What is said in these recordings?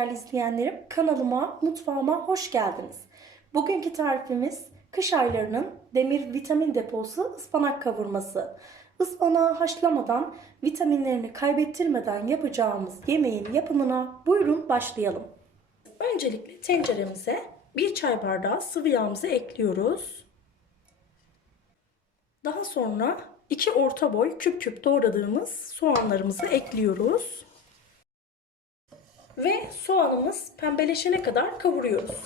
değerli izleyenlerim. Kanalıma, mutfağıma hoş geldiniz. Bugünkü tarifimiz kış aylarının demir vitamin deposu ıspanak kavurması. Ispanağı haşlamadan, vitaminlerini kaybettirmeden yapacağımız yemeğin yapımına buyurun başlayalım. Öncelikle tenceremize 1 çay bardağı sıvı yağımızı ekliyoruz. Daha sonra 2 orta boy küp küp doğradığımız soğanlarımızı ekliyoruz. Ve soğanımız pembeleşene kadar kavuruyoruz.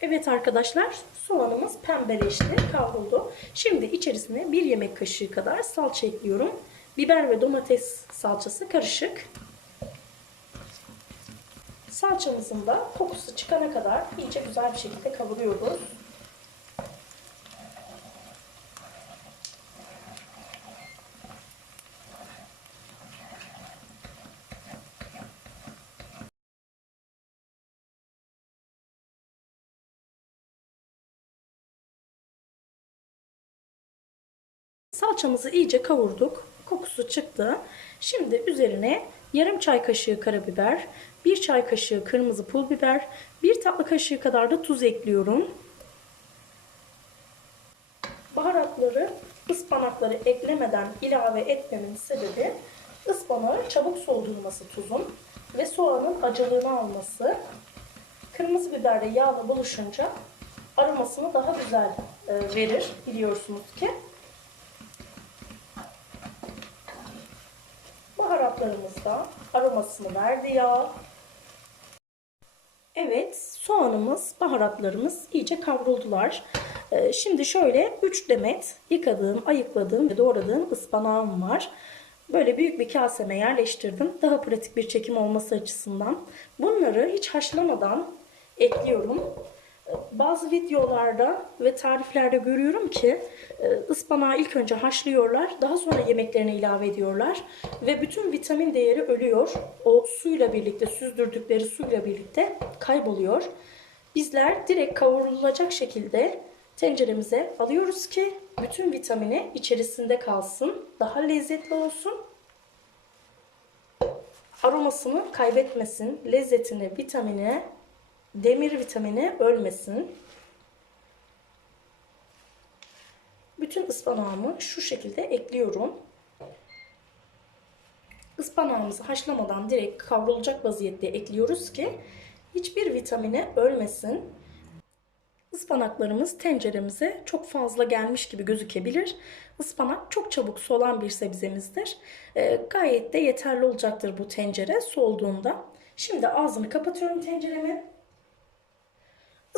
Evet arkadaşlar, soğanımız pembeleşti, kavruldu. Şimdi içerisine 1 yemek kaşığı kadar salça ekliyorum. Biber ve domates salçası karışık. Salçamızın da kokusu çıkana kadar iyice güzel bir şekilde kavuruyoruz. Salçamızı iyice kavurduk. Kokusu çıktı. Şimdi üzerine yarım çay kaşığı karabiber, 1 çay kaşığı kırmızı pul biber, 1 tatlı kaşığı kadar da tuz ekliyorum. Baharatları ıspanakları eklemeden ilave etmemin sebebi ıspanağı çabuk soğudurması tuzun ve soğanın acılığını alması. Kırmızı biberle yağla buluşunca aromasını daha güzel verir biliyorsunuz ki. Baharatlarımız da aromasını verdi yağ. Evet, soğanımız, baharatlarımız iyice kavruldular. Şimdi şöyle 3 demet yıkadığım, ayıkladığım ve doğradığım ıspanağım var. Böyle büyük bir kaseme yerleştirdim. Daha pratik bir çekim olması açısından. Bunları hiç haşlamadan ekliyorum. Bazı videolarda ve tariflerde görüyorum ki ıspanağı ilk önce haşlıyorlar, daha sonra yemeklerine ilave ediyorlar ve bütün vitamin değeri ölüyor. O suyla birlikte, süzdürdükleri suyla birlikte kayboluyor. Bizler direkt kavrulacak şekilde tenceremize alıyoruz ki bütün vitamini içerisinde kalsın, daha lezzetli olsun. Aromasını kaybetmesin, lezzetini, vitamini, demir vitamini ölmesin. Bütün ıspanağımı şu şekilde ekliyorum. Ispanağımızı haşlamadan direkt kavrulacak vaziyette ekliyoruz ki hiçbir vitamini ölmesin. Ispanaklarımız tenceremize çok fazla gelmiş gibi gözükebilir. Ispanak çok çabuk solan bir sebzemizdir. Gayet de yeterli olacaktır bu tencere solduğunda. Şimdi ağzını kapatıyorum tenceremin.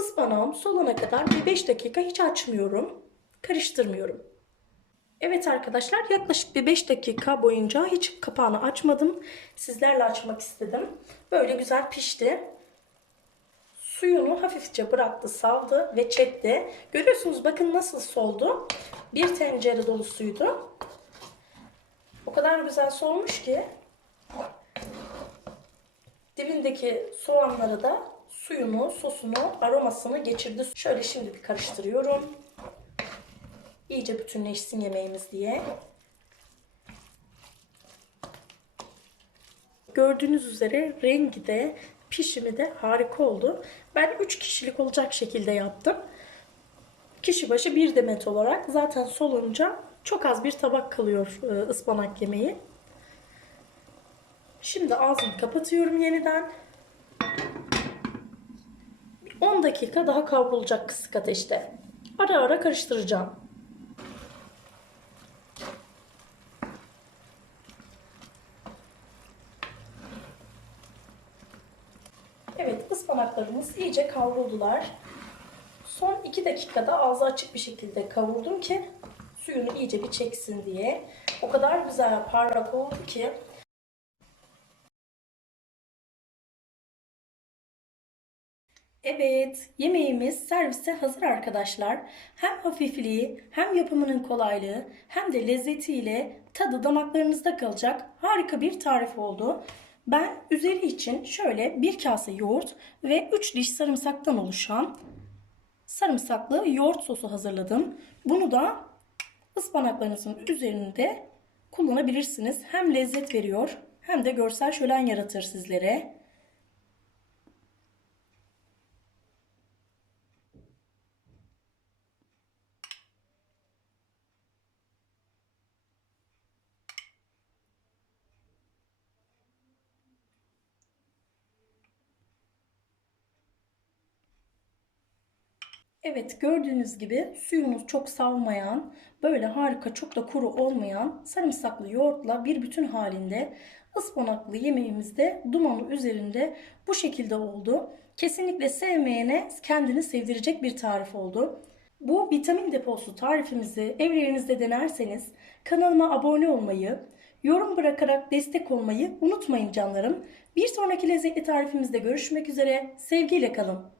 Ispanağım solana kadar bir 5 dakika hiç açmıyorum. Karıştırmıyorum. Evet arkadaşlar, yaklaşık bir 5 dakika boyunca hiç kapağını açmadım. Sizlerle açmak istedim. Böyle güzel pişti. Suyunu hafifçe bıraktı, saldı ve çekti. Görüyorsunuz bakın nasıl soldu. Bir tencere dolusuydu. O kadar güzel solmuş ki dibindeki soğanları da suyunu, sosunu, aromasını geçirdi. Şöyle şimdi bir karıştırıyorum. İyice bütünleşsin yemeğimiz diye. Gördüğünüz üzere rengi de pişimi de harika oldu. Ben 3 kişilik olacak şekilde yaptım. Kişi başı 1 demet olarak zaten solunca çok az bir tabak kalıyor ıspanak yemeği. Şimdi ağzını kapatıyorum yeniden. 10 dakika daha kavrulacak kısık ateşte. Ara ara karıştıracağım. Evet, ıspanaklarımız iyice kavruldular. Son 2 dakikada ağzı açık bir şekilde kavurdum ki suyunu iyice bir çeksin diye. O kadar güzel parlak oldu ki. Evet, yemeğimiz servise hazır arkadaşlar. Hem hafifliği, hem yapımının kolaylığı, hem de lezzetiyle tadı damaklarınızda kalacak harika bir tarif oldu. Ben üzeri için şöyle 1 kase yoğurt ve 3 diş sarımsaktan oluşan sarımsaklı yoğurt sosu hazırladım. Bunu da ıspanaklarınızın üzerinde kullanabilirsiniz. Hem lezzet veriyor, hem de görsel şölen yaratır sizlere. Evet, gördüğünüz gibi suyumuz çok salmayan, böyle harika çok da kuru olmayan sarımsaklı yoğurtla bir bütün halinde ıspanaklı yemeğimiz de dumanı üzerinde bu şekilde oldu. Kesinlikle sevmeyene kendini sevdirecek bir tarif oldu. Bu vitamin deposu tarifimizi evlerinizde denerseniz kanalıma abone olmayı, yorum bırakarak destek olmayı unutmayın canlarım. Bir sonraki lezzetli tarifimizde görüşmek üzere. Sevgiyle kalın.